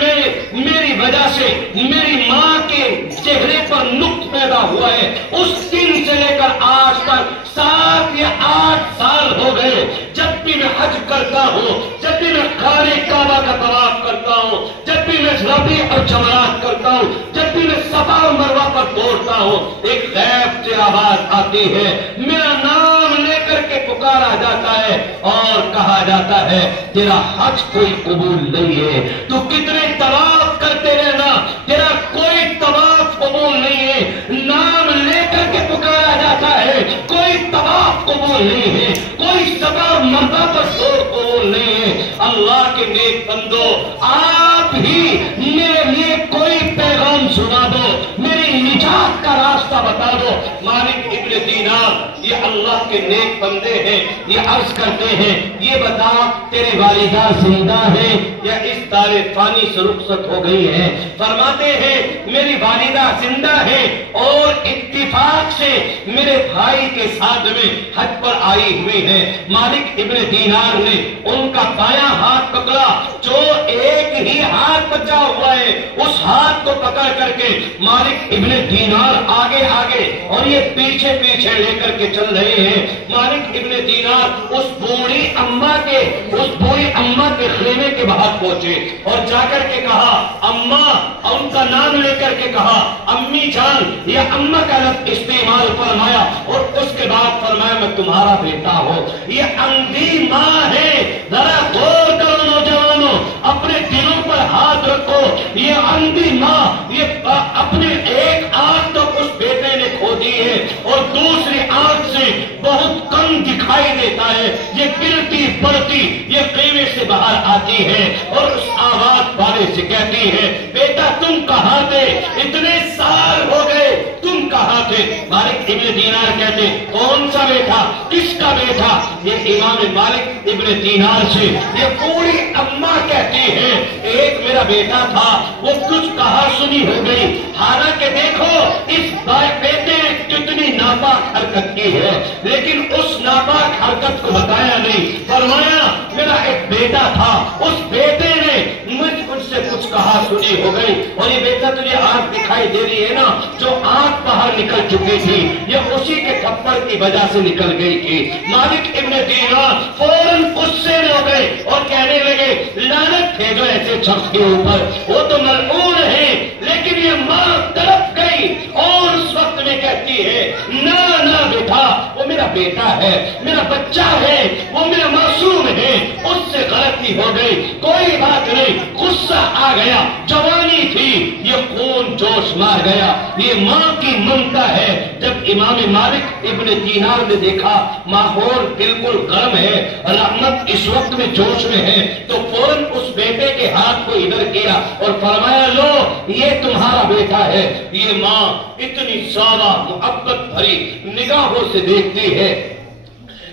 میری وجہ سے میری ماں کے چہرے پر نقط پیدا ہوا ہے، اس دن سے لے کر آج تک 7 یا 8 سال ہو گئے، جب بھی میں حج کرتا ہوں، جب بھی میں خانہ کعبہ کا طواف کرتا ہوں، جب بھی میں ربیع اور جمرات کرتا ہوں، جب بھی میں صفا و مروہ پر دوڑتا ہوں، ایک غیب سے آواز آتی ہے، میرا نام لے کر کے پکارا جاتا ہے اور کہا جاتا ہے تیرا حج کوئی قبول نہیں ہے، تو کتنے طواف کرتے رہنا، تیرا کوئی طواف قبول نہیں ہے، نام لے کر کے پکارا جاتا ہے، کوئی طواف قبول نہیں ہے، کوئی صفا و مروہ پر دوڑ قبول نہیں ہے۔ اللہ کے نیک بندو، آپ ہی میرے لیے کوئی پیغام سنا دو، میری نجات کا راستہ بتا دو۔ مالک ابن دینار یہ اللہ کے نیک بندے ہیں، یہ عرض کرتے ہیں، یہ بتا تیری والدہ زندہ ہے یا اس دار فانی سے رخصت ہو گئی ہے؟ فرماتے ہیں میری والدہ زندہ ہے اور اتفاق سے میرے بھائی کے ساتھ میں حج پر آئی ہوئی ہے۔ مالک ابن دینار نے ان کا بایاں ہاتھ پکڑا، جو ایک ہی ہاتھ بچا ہوا ہے، اس ہاتھ کو پکڑ کر کے مالک ابن دینار آگے آگے اور یہ پیچھے پیچھے لے کر کے چل رہے ہیں۔ مالک ابن دینار اس بوڑھی اماں کے خیمے کے باہر پہنچے اور جا کر کے کہا اماں، ان کا نام لے کر کے کہا امی جان یا اماں کا لفظ استعمال فرمایا اور اس کے بعد فرمایا میں تمہارا بیٹا ہوں۔ یہ اندھی ماں ہے، ذرا غور کرو نوجوانوں، اپنے دلوں پر ہاتھ رکھو۔ یہ اندھی ماں یہ اپنے ایک آنکھ تو اس بیٹے نے کھو دی ہے اور دوسری آنکھ سے بہت کم دکھائی دیتا ہے، یہ گرتی پڑتی یہ خیمے سے باہر آتی ہے اور اس آواز والے سے کہتی ہے بیٹا تم کہاں تھے؟ اتنے سال ہو گئے، تم کہاں تھے؟ مالک ابن دینار کہتے کون سا بیٹا، کس کا بیٹا؟ یہ امام مالک ابن دینار سے یہ پوری اماں کہتی ہے ایک میرا بیٹا تھا، وہ کچھ کہا سنی ہو گئی، حالانکہ دیکھو اس بیٹے نے کتنی ناپاک حرکت کی ہے، لیکن اس ناپاک حرکت کو بتایا نہیں، فرمایا میرا ایک بیٹا تھا، اس بیٹے نے مجھ سے کچھ کہا سنی ہو گئی، اور یہ بیٹا تجھے آنکھ دکھائی دے رہی ہے نا، جو آنکھ باہر نکل چکی تھی یہ اسی کے تھپڑ کی وجہ سے نکل گئی تھی۔ مالک ابن دینار فوراً غصے میں ہو گئے اور کہنے لگے لعنت بھیجو ایسے شخص کے اوپر، وہ تو ملعون ہے، لیکن لیکن یہ ماں تڑپ گئی اور اس وقت میں کہتی ہے نہ بیٹا، وہ میرا بیٹا ہے، میرا بچہ ہے، وہ میرا معصوم ہے، اس سے غلطی ہو گئی، کوئی بات نہیں، غصہ آ گیا، جوانی تھی، یہ خون جوش مار گیا، یہ ماں کی ممتا ہے۔ جب امام مالک ابن دینار نے دیکھا ماحول بالکل گرم ہے، رحمت اس وقت میں جوش میں ہے، تو فوراً اس بیٹے کے ہاتھ کو ادھر کیا اور فرمایا لو یہ تمہارا بیٹا ہے۔ یہ ماں اتنی زیادہ محبت بھری نگاہوں سے دیکھتی ہے،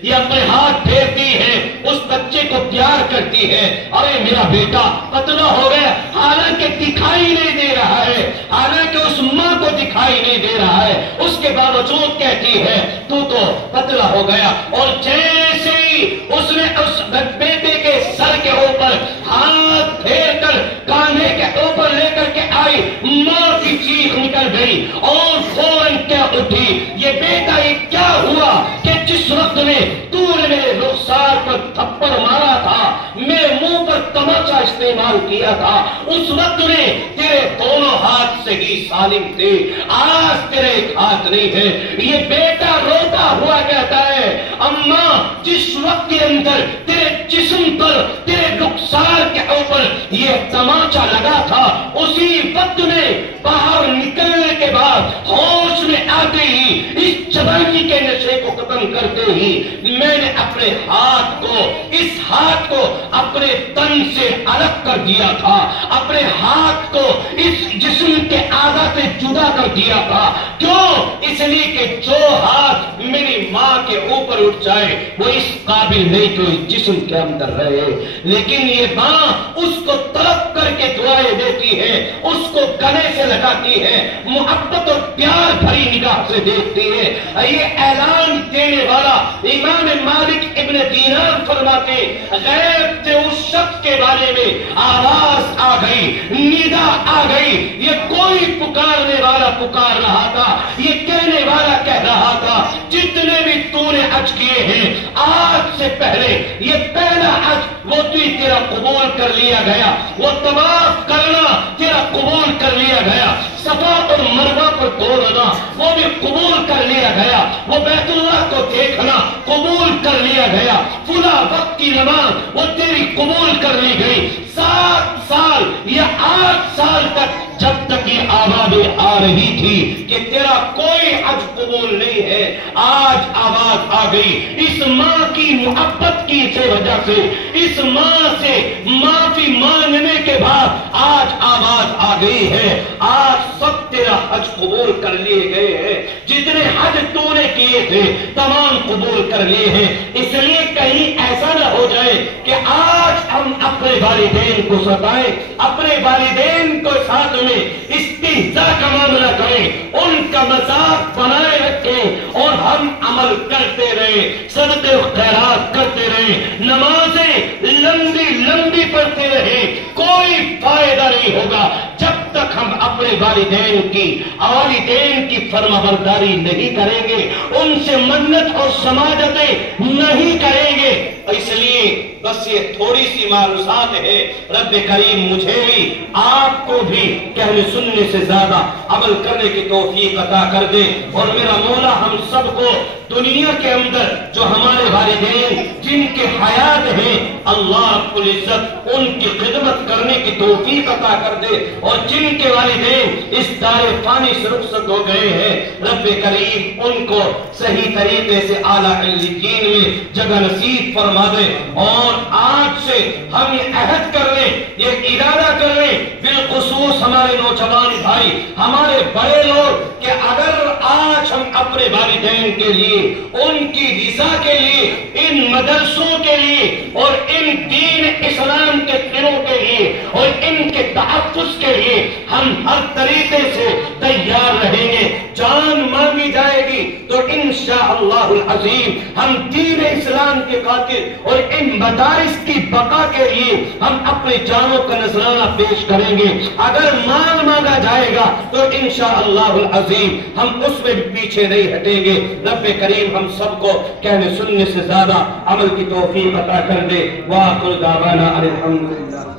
یہ اپنے ہاتھ پھیرتی ہے، اس بچے کو پیار کرتی ہے، ارے میرا بیٹا پتلا ہو گیا، حالانکہ دکھائی نہیں دے رہا ہے، حالانکہ اس ماں کو دکھائی نہیں دے رہا ہے، اس کے باوجود کہتی ہے تو پتلا ہو گیا۔ اور جیسے ہی اس نے اس بیٹے کے سر کے اوپر ہاتھ پھیر کر کاندھے کے اوپر لے کر کے آئی، ماں کی چیخ نکل گئی اور فوراً کیا اٹھی، یہ بیٹا یہ کیا ہوا کہ جس وقت میں تو نے میرے رخسار پر تھپڑ مارا تھا، میرے منہ پر تماچا استعمال کیا تھا، اس وقت میں تیرے دونوں ہاتھ سے ہی سالم تھے، آج تیرے ایک ہاتھ نہیں ہے۔ یہ بیٹا روتا ہوا کہتا ہے اماں جس وقت کے اندر تیرے جسم پر تیرے رخسار کے اوپر یہ تماچا لگا تھا، اسی وقت میں باہر نکلنے کے بعد ہوش میں آتے ہی اس جوانی کے نشے کو ختم کرتے ہی میں نے اپنے ہاتھ کو، اس ہاتھ کو اپنے تن سے الگ کر دیا تھا، اپنے ہاتھ کو اس جسم کے اعضاء سے جدا کر دیا تھا۔ کیوں؟ اس لیے کہ جو ہاتھ میری ماں کے اوپر اٹھ جائے وہ اس قابل نہیں کہ اس جسم کے اندر رہے، لیکن یہ ماں اس کو طلب کر کے دعائیں دیتی ہے، اس کو گلے سے لگاتی ہے، محبت اور پیار بھری نگاہ سے دیکھتی ہے۔ یہ اعلان دینے والا امام مالک ابن دینار فرماتے غیب سے اس شخص کے بارے میں آواز آ گئی، ندا آ گئی، یہ کوئی پکارنے والا پکار رہا تھا، یہ کہنے والا کہہ رہا تھا جتنے بھی تو نے حج کیے ہیں آج سے پہلے یہ پہلا حج وہ تیرا قبول کر لیا گیا، وہ طواف کرنا تیرا قبول کر لیا گیا، صفا اور مروہ پر دوڑنا وہ بھی قبول کر لیا گیا، وہ بیت اللہ کو دیکھنا قبول کر لیا گیا، فلاں وقت کی نماز وہ تیری قبول کر لی گئی۔ 7 سال یا 8 سال تک جب تک یہ آوازیں آ رہی تھی کہ تیرا کوئی حج قبول نہیں ہے، آج آواز آ گئی اس ماں کی محبت کی وجہ سے، اس ماں سے معافی مانگنے کے بعد آج آواز آ گئی ہے آج سب تیرا حج قبول کر لیے گئے ہیں، جتنے حج تو نے کیے تھے تمام قبول کر لیے ہیں۔ اس لیے کہیں ایسا نہ ہو جائے کہ آج ہم اپنے والدین کو ستائیں، اپنے والدین کو ساتھ میں استہزاء کا معاملہ کریں، ان کا مذاق بنائے رکھیں اور ہم عمل کرتے رہیں، صدقے و خیرات کرتے رہیں، نمازیں لمبی پڑھتے رہیں، کوئی فائدہ نہیں ہوگا جب تک ہم اپنے والدین کی فرما برداری نہیں کریں گے، ان سے منت اور سماجتیں نہیں کریں گے۔ اس لیے بس یہ تھوڑی سی معروضات ہے، رب کریم مجھے بھی آپ کو بھی کہنے سننے سے زیادہ عمل کرنے کی توفیق عطا کر دے، اور میرا مولا ہم سب کو دنیا کے اندر جو ہمارے والدین جن کے حیات ہیں اللہ رب العزت ان کی خدمت کرنے کی توفیق عطا کر دے، اور جن کے والدین اس دار فانی سے رخصت ہو گئے ہیں رب کریم ان کو صحیح طریقے سے اعلیٰ علیین میں جگہ نصیب فرما دے۔ اور آج سے ہم یہ عہد کر لیں، یہ ارادہ کر لیں، بالخصوص ہمارے نوجوان بھائی، ہمارے بڑے لوگ، کہ اگر آج ہم اپنے والدین کے لیے، ان کی رضا کے لیے، ان مدرسوں کے لیے اور ان دین اسلام کے دنوں کے لیے اور ان کے تحفظ کے لیے ہم ہر طریقے سے تیار رہیں گے، جان مانگی جائے گی تو انشاءاللہ العظیم ہم دین اسلام کے خاطر اور ان مدارس کی بقا کے لیے ہم اپنے جانوں کا نذرانہ پیش کریں گے۔ اگر مال مانگا جائے گا تو انشاءاللہ العظیم ہم اس میں بھی پیچھے نہیں ہٹیں گے۔ رب کریم ہم سب کو کہنے سننے سے زیادہ عمل کی توفیق عطا کر دے۔ وآخر دعوانا الحمدللہ۔